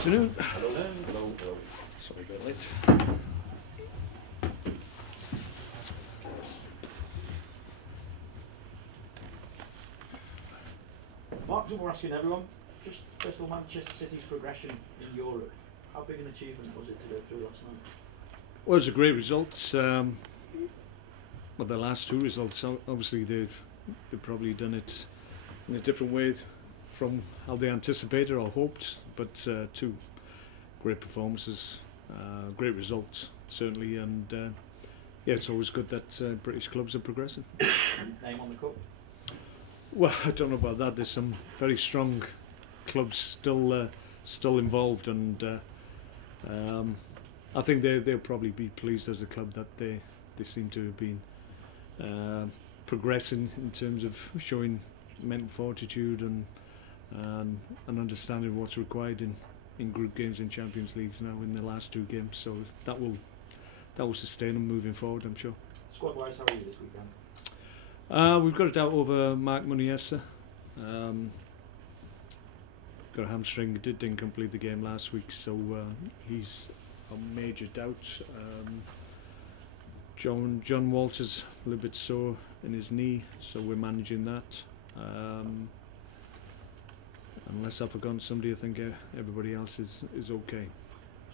afternoon. Hello there. Hello, hello. Sorry, a bit late. Mark, we're asking everyone, just first of all, Manchester City's progression in Europe. How big an achievement was it to go through last night? Well, it was a great result. Well, the last two results, obviously they've probably done it in a different way from how they anticipated or hoped, but two great performances, great results certainly, and yeah, it's always good that British clubs are progressing. Name on the cup? Well, I don't know about that. There's some very strong clubs still involved, and I think they'll probably be pleased as a club that they seem to have been progressing in terms of showing mental fortitude and understanding what's required in group games in Champions Leagues now in the last two games. So that will sustain them moving forward, I'm sure. Squad-wise, how are you this weekend? We've got it out over Mark Hughes. Got a hamstring, didn't complete the game last week, so he's a major doubt. John Walters a little bit sore in his knee, so we're managing that. Unless I've forgotten somebody, I think everybody else is okay.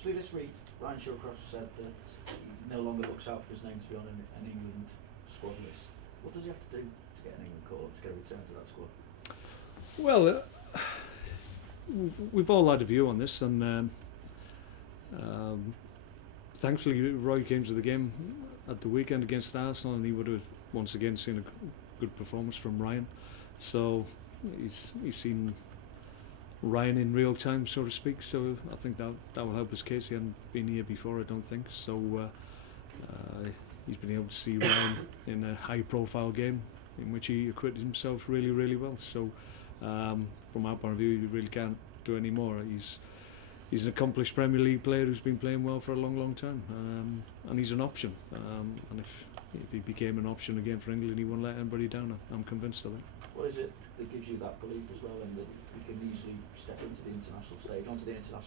So this week, Ryan Shawcross said that he no longer looks out for his name to be on an England squad list. What does he have to do to get an England call-up, to get a return to that squad? Well, we've all had a view on this, and thankfully Roy came to the game at the weekend against Arsenal, and he would have once again seen a good performance from Ryan. So he's seen Ryan in real time, so to speak. So I think that will help his case. He hadn't been here before, I don't think. So he's been able to see Ryan in a high-profile game in which he acquitted himself really, really well. So from our point of view, you really can't do any more. He's an accomplished Premier League player who's been playing well for a long, long time, and he's an option. And if he became an option again for England, he won't let anybody down. I'm convinced of it. What is it that gives you that belief as well, and that he can easily step onto the international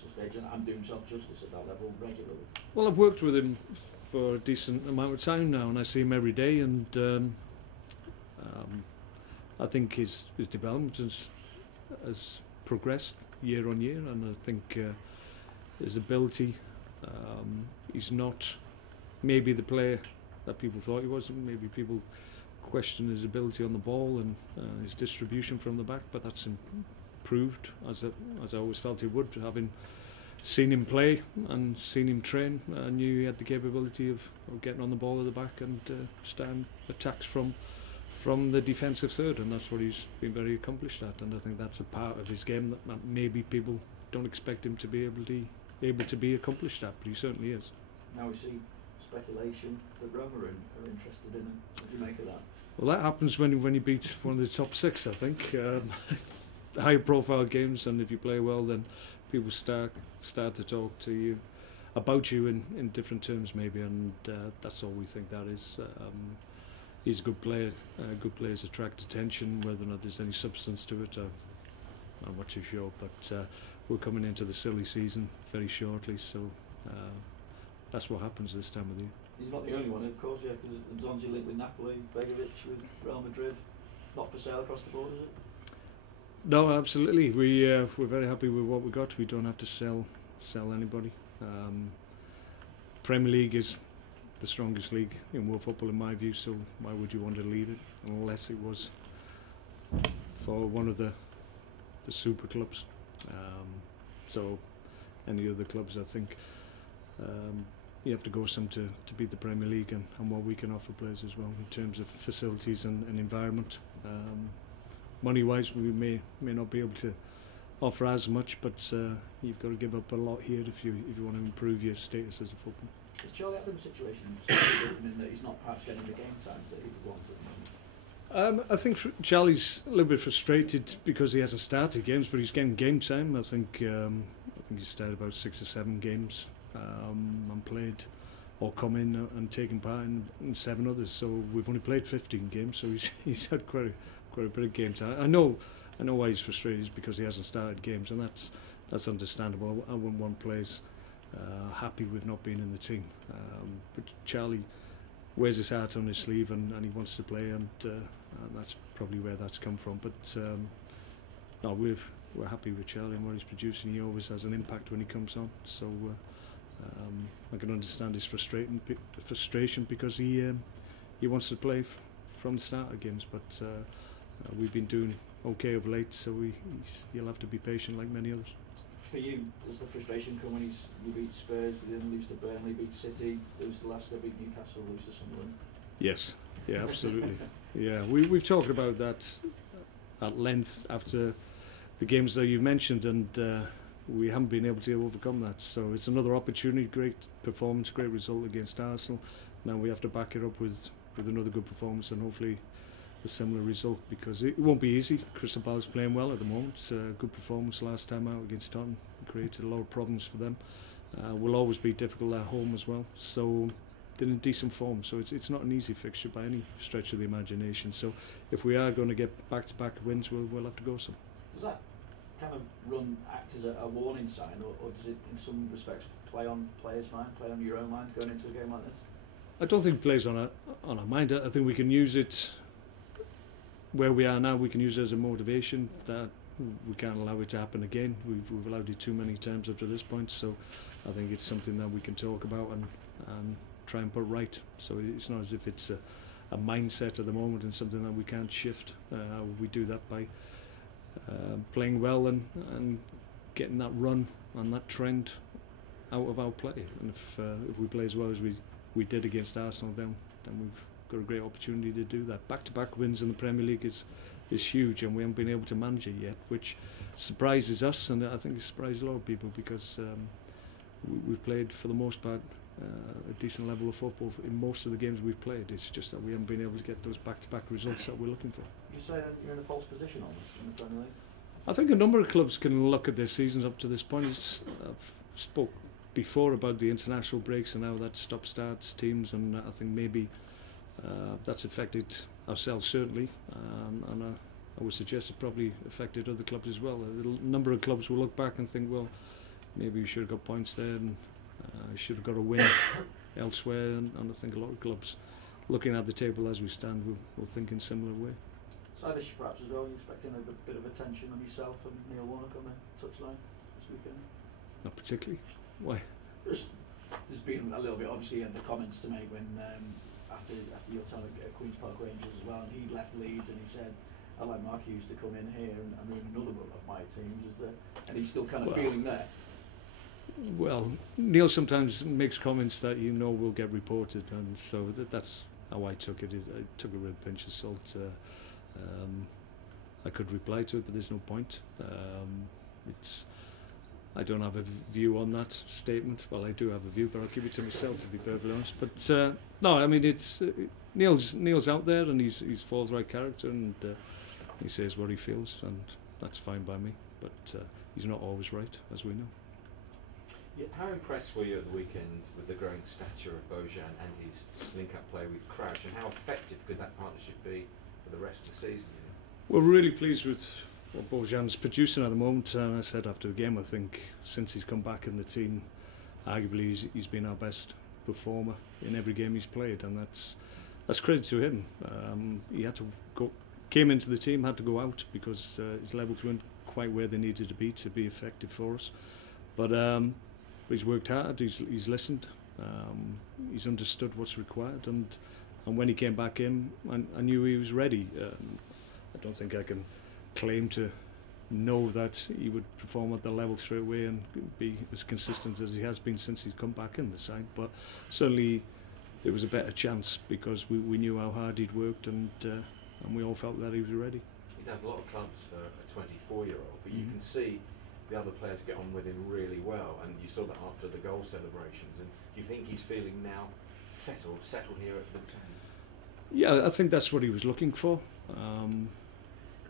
stage and do himself justice at that level regularly? Well, I've worked with him for a decent amount of time now, and I see him every day, and I think his development has progressed year on year, and I think his ability, he's not maybe the player that people thought he was. Maybe people question his ability on the ball and his distribution from the back, but that's improved, as I always felt he would, having seen him play and seen him train. I knew he had the capability of getting on the ball at the back and starting attacks from the defensive third, and that's what he's been very accomplished at. And I think that's a part of his game that maybe people don't expect him to be able to be accomplished at, but he certainly is. Now we see speculation that Roma are interested in him. What do you make of that? Well, that happens when you beat one of the top six, I think. High-profile games, and if you play well, then people start to talk to you about you in different terms, maybe, and that's all we think that is. He's a good player. Good players attract attention. Whether or not there's any substance to it, I'm not too sure. But we're coming into the silly season very shortly, so that's what happens this time of the year. He's not the only one, of course, yeah, because Zonzi linked with Napoli, Begovic with Real Madrid. Not for sale across the board, is it? No, absolutely. We're very happy with what we got. We don't have to sell anybody. Premier League is the strongest league in world football, in my view. So why would you want to leave it unless it was for one of the super clubs? So any other clubs, I think. You have to go some to beat the Premier League and what we can offer players as well in terms of facilities and environment. Money-wise, we may not be able to offer as much, but you've got to give up a lot here if you want to improve your status as a footballer. Is Charlie Adams' situation different in that he's not perhaps getting the game time that he would want at the moment? I think Charlie's a little bit frustrated because he hasn't started games, but he's getting game time. I think he's started about 6 or 7 games. And played or come in and taken part in 7 others. So we've only played 15 games, so he's had quite a bit of game time. I know why he's frustrated, is because he hasn't started games, and that's understandable. I wouldn't want players happy with not being in the team. But Charlie wears his heart on his sleeve, and he wants to play, and that's probably where that's come from. But no, we're happy with Charlie and what he's producing. He always has an impact when he comes on. So I can understand his frustration because he wants to play from the start of games. But we've been doing okay of late, so he'll have to be patient like many others. For you, does the frustration come when you beat Spurs, then lose to Burnley, beat City, lose to Leicester, beat Newcastle, lose to Sunderland? Yes, yeah, absolutely. Yeah, we've talked about that at length after the games that you've mentioned, and we haven't been able to overcome that. So it's another opportunity, great performance, great result against Arsenal. Now we have to back it up with another good performance and hopefully a similar result, because it won't be easy. Crystal Palace playing well at the moment. It's a good performance last time out against Tottenham. It created a lot of problems for them. Will always be difficult at home as well. So they're in decent form. So it's not an easy fixture by any stretch of the imagination. So if we are going to get back-to-back wins, we'll have to go some. Does that kind of run act as a warning sign, or does it in some respects play on players' mind, play on your own mind going into a game like this? I don't think it plays on our mind. I think we can use it where we are now. We can use it as a motivation that we can't allow it to happen again. We've allowed it too many times up to this point, so I think it's something that we can talk about and try and put right. So it's not as if it's a mindset at the moment and something that we can't shift. We do that by playing well and getting that run and that trend out of our play. And if we play as well as we did against Arsenal, then we've got a great opportunity to do that. Back-to-back wins in the Premier League is huge, and we haven't been able to manage it yet, which surprises us, and I think it surprises a lot of people, because we've played for the most part a decent level of football in most of the games we've played. It's just that we haven't been able to get those back-to-back results that we're looking for. You say that you're in a false position almost in the Premier League? I think a number of clubs can look at their seasons up to this point. I've spoke before about the international breaks and how that stop-starts teams, and I think maybe that's affected ourselves certainly, and I would suggest it probably affected other clubs as well. A number of clubs will look back and think, well, maybe we should have got points there, and should have got a win elsewhere, and I think a lot of clubs looking at the table as we stand will think in similar way. Sidish perhaps as well, you're expecting a bit of attention on yourself and Neil Warnock on the touchline this weekend? Not particularly. Why? There's been a little bit obviously in the comments to make when after your time at Queen's Park Rangers as well, and he left Leeds and he said, I'd like Mark Hughes to come in here and ruin another one of my teams, is there? And he's still kind of feeling there. Well, Neil sometimes makes comments that will get reported, and so that's how I took it. I took it with a pinch of salt. I could reply to it, but there's no point. I don't have a view on that statement. Well, I do have a view, but I'll keep it to myself, to be perfectly honest. But no, I mean, it's Neil's out there, and he's forthright character, and he says what he feels, and that's fine by me. But he's not always right, as we know. Yeah, how impressed were you at the weekend with the growing stature of Bojan and his link-up play with Crouch, and how effective could that partnership be for the rest of the season? We're really pleased with what Bojan's producing at the moment. I said after the game, I think since he's come back in the team, arguably he's been our best performer in every game he's played, and that's credit to him. He had to came into the team, had to go out because his levels weren't quite where they needed to be effective for us. But he's worked hard. He's listened. He's understood what's required, and when he came back in, I knew he was ready. I don't think I can claim to know that he would perform at the level straight away and be as consistent as he has been since he's come back in the side, but certainly there was a better chance because we knew how hard he'd worked, and we all felt that he was ready. He's had a lot of clubs for a 24-year-old, but you can see the other players get on with him really well, and you saw that after the goal celebrations. And do you think he's feeling now settled here at the team? Yeah, I think that's what he was looking for.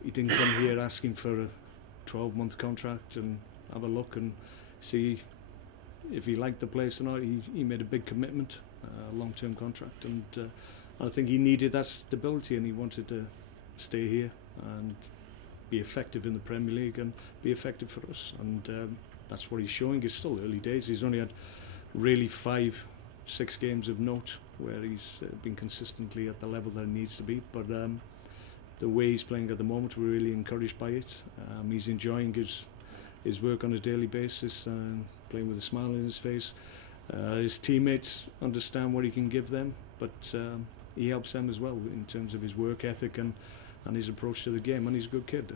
He didn't come here asking for a 12-month contract and have a look and see if he liked the place or not. He made a big commitment, a long-term contract, and I think he needed that stability, and he wanted to stay here, and be effective in the Premier League and be effective for us. And that's what he's showing. It's still early days. He's only had really 5-6 games of note where he's been consistently at the level that he needs to be. But the way he's playing at the moment, we're really encouraged by it. He's enjoying his work on a daily basis, playing with a smile on his face. His teammates understand what he can give them, but he helps them as well in terms of his work ethic and his approach to the game, and he's a good kid.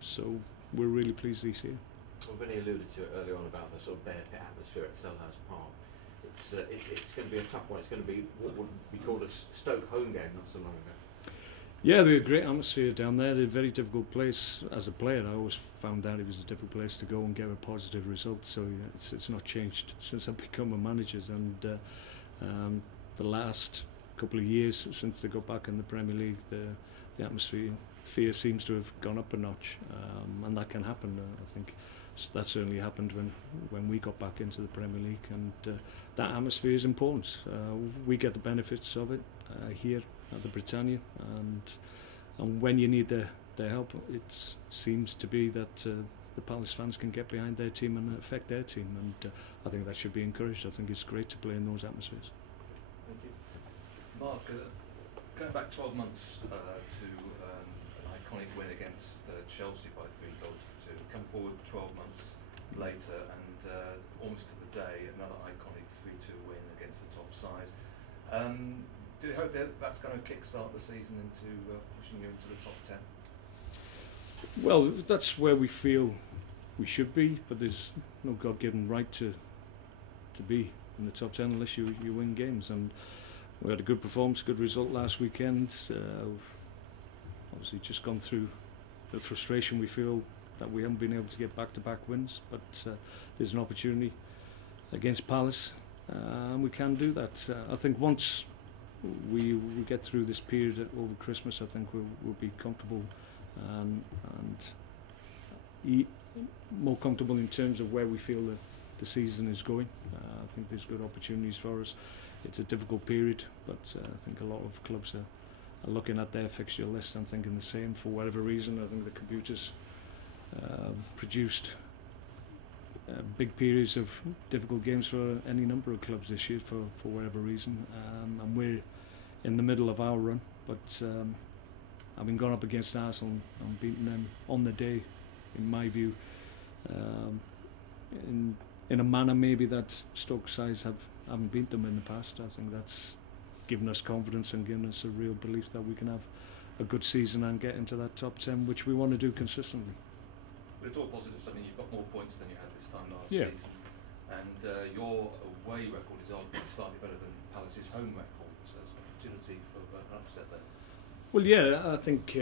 So we're really pleased he's here. Well, Vinny alluded to it earlier on about the sort of bear pit atmosphere at Selhurst Park. It's going to be a tough one. It's going to be what would be called a Stoke home game not so long ago. Yeah, they're a great atmosphere down there. They're a very difficult place. As a player, I always found that it was a difficult place to go and get a positive result. So it's not changed since I've become a manager. And the last couple of years since they got back in the Premier League, the atmosphere seems to have gone up a notch, and that can happen. I think that certainly happened when we got back into the Premier League, and that atmosphere is important. We get the benefits of it here at the Britannia, and when you need their help, it seems to be that the Palace fans can get behind their team and affect their team, and I think that should be encouraged. I think it's great to play in those atmospheres. Thank you. Mark, going back 12 months to an iconic win against Chelsea by 3-2, come forward 12 months later and almost to the day, another iconic 3-2 win against the top side. Do you hope that that's going to kick-start the season into pushing you into the top 10? Well, that's where we feel we should be, but there's no God-given right to be in the top 10 unless you win games. And we had a good performance, good result last weekend. Obviously just gone through the frustration we feel that we haven't been able to get back-to-back wins, but there's an opportunity against Palace, and we can do that. I think once we get through this period over Christmas, I think we'll be comfortable and more comfortable in terms of where we feel that the season is going. I think there's good opportunities for us. It's a difficult period, but I think a lot of clubs are looking at their fixture list and thinking the same for whatever reason. I think the computers produced big periods of difficult games for any number of clubs this year for whatever reason, and we're in the middle of our run, but having gone up against Arsenal and beaten them on the day, in my view, in a manner maybe that Stoke sides haven't beat them in the past, I think that's given us confidence and given us a real belief that we can have a good season and get into that top 10, which we want to do consistently. But it's all positive. I mean, you've got more points than you had this time last Yeah. season, and your away record is arguably slightly better than Palace's home record, so there's an opportunity for an upset there. Well, yeah, I think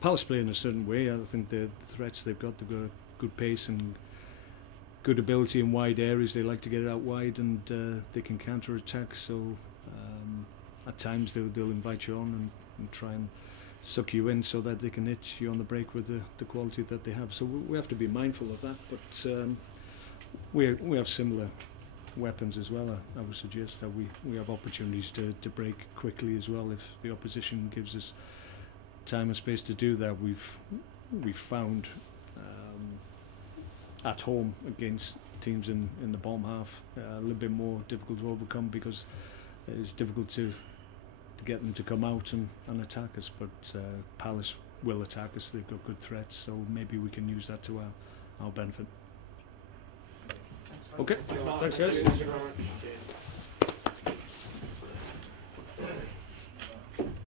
Palace play in a certain way. I think the threats they've got a good pace and good ability in wide areas. They like to get it out wide, and they can counter-attack, so at times they'll invite you on and try and suck you in so that they can hit you on the break with the quality that they have. So we have to be mindful of that, but we have similar weapons as well. I would suggest that we have opportunities to break quickly as well if the opposition gives us time and space to do that. We've found at home against teams in the bottom half a little bit more difficult to overcome, because it's difficult to get them to come out and attack us, but Palace will attack us. They've got good threats, so maybe we can use that to our benefit. Okay, thanks guys.